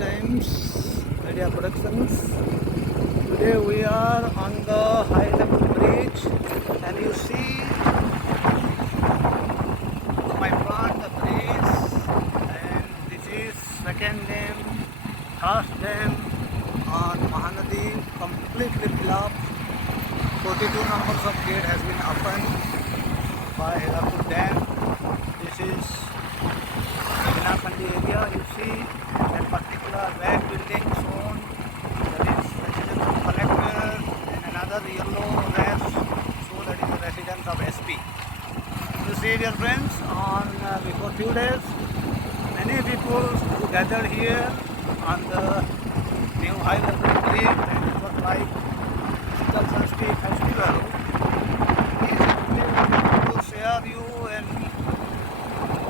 Times Media Productions. Today we are on the high level bridge, and you see my front the bridge, and this is second dam, third dam on Mahanadi, completely filled up. 42 numbers of gate has been opened by Leval Dam. This is Mahanadi area. You see that particular red building shown, that is residence of collector, and another yellow red, so that is the residence of SP. You see, dear friends, on before few days, many people who gathered here on the new high level bridge, and it was like Festival. These people to share you and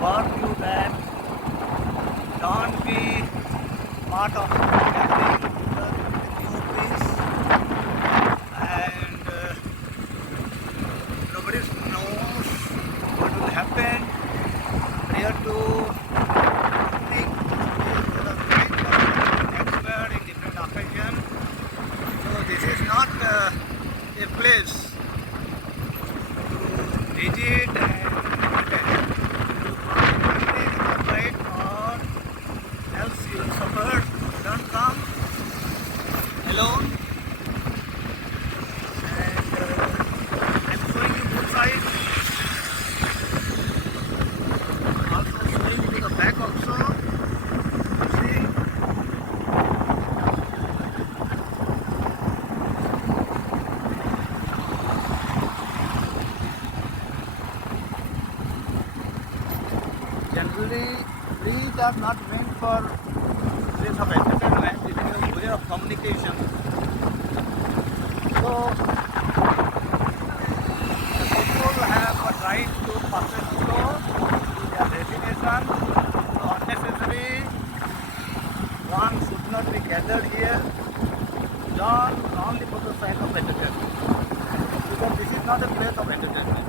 warn you that don't be part of gathering the new peace, and nobody knows what will happen prior to make expert in different occasions. So this is not a place to visit and afraid, or else you will suffer. Don't come alone. And I'm showing you both sides. Also showing you the back also. You see. Generally, trees are not meant for place of entertainment. It is a way of communication. So, the people have a right to pass through to their destination. So, unnecessary, one should not be gathered here, done only for the sake of entertainment. Because this is not a place of entertainment.